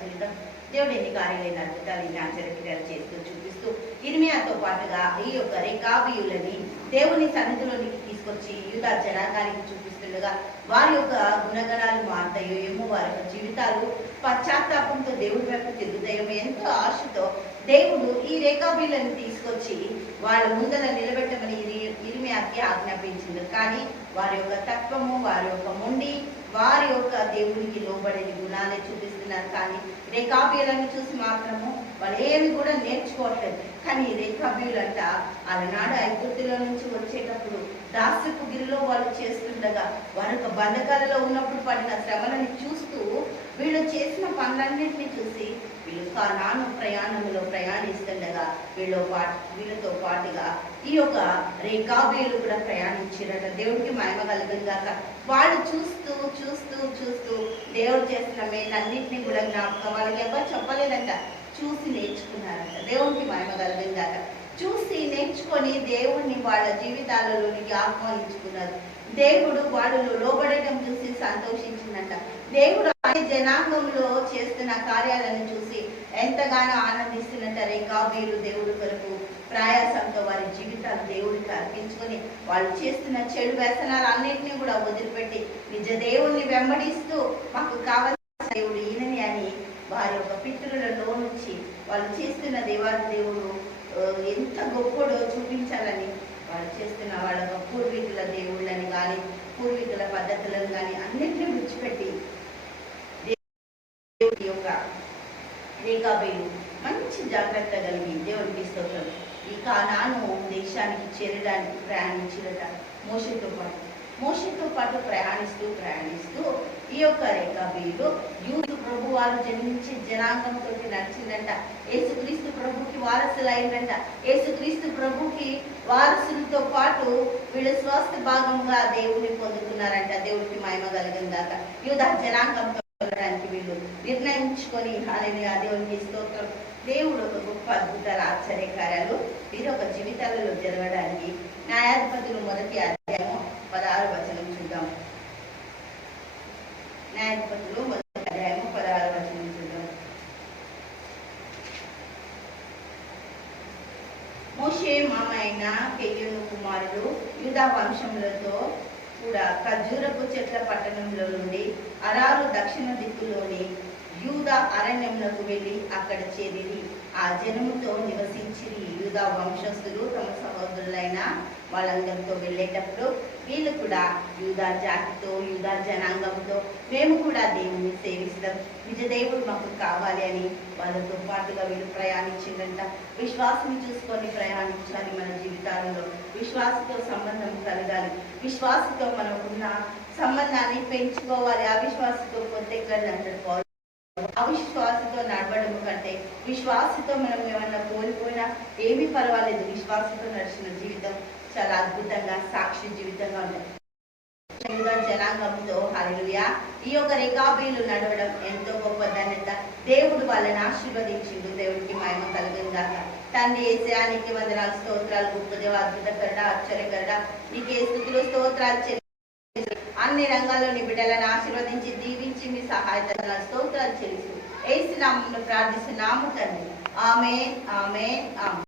చేయడం. దేవుడు ఎన్ని కార్యాలైన అద్భుతాలు ఇన్ని ఆశ్చర్యక్రియలు చేస్తూ చూపిస్తూ ఇర్మియాతో పాటుగా ఈ యొక్క రేఖాబియులని దేవుని సన్నిధిలోనికి తీసుకొచ్చి యూత జనాంగానికి చూపిస్తుండగా వారి యొక్క గుణగణాలు మారుతాయో ఏమో వారి యొక్క జీవితాలు పశ్చాత్తాపంతో దేవుడి వైపు తిరుగుతాయో ఎంతో ఆశతో దేవుడు ఈ రేఖాబీలను తీసుకొచ్చి వాళ్ళ ముందర నిలబెట్టమని ఇరిమియాకి ఆజ్ఞాపించింది. కానీ వారి యొక్క తత్వము వారి యొక్క మొండి వారి యొక్క దేవునికి లోబడని గుణాలే చూపిస్తున్నారు. కానీ రేఖాబీలను చూసి మాత్రము వాళ్ళు ఏమి కూడా నేర్చుకోవట్లేదు. కానీ రేఖాబీయులంట అలనాడు ఐగుప్తులో నుంచి వచ్చేటప్పుడు దాస్యపు గిరిలో వాళ్ళు చేస్తుండగా వారి యొక్క బంధకాలలో ఉన్నప్పుడు పడిన శ్రమలను చూస్తూ పనులన్నింటినీ చూసి వీళ్ళు నాను ప్రయాణంలో ప్రయాణిస్తుండగా వీళ్ళు పాటు వీళ్ళతో పాటుగా ఈ యొక్క రేఖాబీలు కూడా ప్రయాణించారట. దేవుడికి మహిమ కలిగిందాక వాళ్ళు చూస్తూ చూస్తూ చూస్తూ దేవుడు చేసిన మేలన్నింటినీ కూడా జ్ఞాపకం వాళ్ళకి ఎవరు చెప్పలేదంట. చూసి నేర్చుకున్నారంట. దేవుడికి మహిమ కలిగిందాక చూసి నేర్చుకొని దేవుణ్ణి వాళ్ళ జీవితాలలోనికి ఆహ్వానించుకున్నారు. దేవుడు వాళ్ళు లోబడటం చూసి సంతోషించిందంట. దేవుడు జనాంగంలో చేస్తున్న కార్యాలను చూసి ఎంతగానో ఆనందిస్తున్నట్ట వీరు దేవుడి కొరకు ప్రయాసంతో వారి జీవితాలు దేవుడికి అర్పించుకొని వాళ్ళు చేస్తున్న చెడు వ్యసనాలు అన్నింటినీ కూడా వదిలిపెట్టి నిజ దేవుణ్ణి వెంబడిస్తూ మాకు కావలసిన దేవుడు ఈయనని అని వారి యొక్క పితృలలో నుంచి వాళ్ళు చేస్తున్న దేవాది దేవుడు ఎంత గొప్పడో చూపించాలని వాళ్ళు చేస్తున్న వాళ్ళ పూర్వీకుల దేవుళ్ళని కానీ పూర్వీకుల పద్ధతులను కానీ అన్నింటినీ విడిచిపెట్టి దేవుడి యొక్క రేఖాబేలు మంచి జాగ్రత్త కలిగి దేవుడికి స్తోత్రం. ఈ కానాను దేశానికి చేరడానికి ప్రయాణించినట మోషతో పాటు. మోషతో పాటు ప్రయాణిస్తూ ప్రయాణిస్తూ ఈ యొక్క రేఖాబీలు యూదు ప్రభు వారు జన్మించే జనాంగంతో నడిచిందంట. యేసుక్రీస్తు ప్రభుకి వారసులైందంట. యేసుక్రీస్తు ప్రభుకి వారసులతో పాటు వీళ్ళ స్వస్థ భాగంగా దేవుని పొందుతున్నారంట దేవుడికి మహిమ కలిగిందాక. యూదా జనాంగంతో వెళ్ళడానికి వీళ్ళు నిర్ణయించుకొని హాలిని దేవునికి స్తోత్రం. దేవుడు ఒక గొప్ప అద్భుతాల ఆశ్చర్యకార్యాలు వీరి ఒక జీవితాలలో జరగడానికి న్యాయాధిపతులు మొదటి అధ్యాయము పదహారు వచనం చూద్దాం. న్యాయాధిపతులు మొదటి అధ్యాయము పదహారు వచనం చూద్దాం. మోషే మామ అయిన పెయ్యను కుమారుడు యూదా వంశములతో కూడా ఖర్జూరపు చెట్ల పట్టణంలో నుండి అరారు దక్షిణ దిక్కులు అరణ్యములకు వెళ్ళి అక్కడ చేరిరి. ఆ జనముతో నివసించిరి. యూదా వంశస్థులు తమ సహోదరులైన వాళ్ళందరితో వెళ్ళేటప్పుడు వీళ్ళు కూడా యూదా జాతితో యూదా జనాంగంతో మేము కూడా దేవుని సేవిస్తాం. నిజ దేవుడు మాకు కావాలి అని వాళ్ళతో పాటుగా వీళ్ళు ప్రయాణించిందంట. విశ్వాసం చూసుకొని ప్రయాణించాలి మన జీవితాలలో. విశ్వాసతో సంబంధం కలగాలి. విశ్వాసతో ఉన్న సంబంధాన్ని పెంచుకోవాలి. అవిశ్వాసతో పొద్దెక్కడి అంటారు అవిశ్వాసతో నడవడం కంటే విశ్వాసతో మనం ఏమన్నా కోల్పోయినా ఏమీ పర్వాలేదు. విశ్వాసతో నడిచిన జీవితం చాలా అద్భుతంగా సాక్షి జీవితంగా ఉంటుంది. జనాంగంతో హల్లెలూయా. ఈ యొక్క రికాబీలు నడవడం ఎంతో గొప్ప ధన్యత. దేవుడు వాళ్ళని ఆశీర్వదించిండు. దేవుడికి మహిమ కలిగిందాక తండ్రి ఏసయానికి వందనాలు స్తోత్రాలు. గొప్ప దేవ అద్భుతకరడ ఆశ్చర్యకరడ. నీకే స్థుతులు స్తోత్రాలు అన్ని రంగాల్లో నీ బిడ్డలను ఆశీర్వదించి దీవించి మీ సహాయత స్తోత్రాలు చేసి ఏసు నామమును ప్రార్థిస్తున్నాము తండ్రి. ఆమె ఆమె ఆమె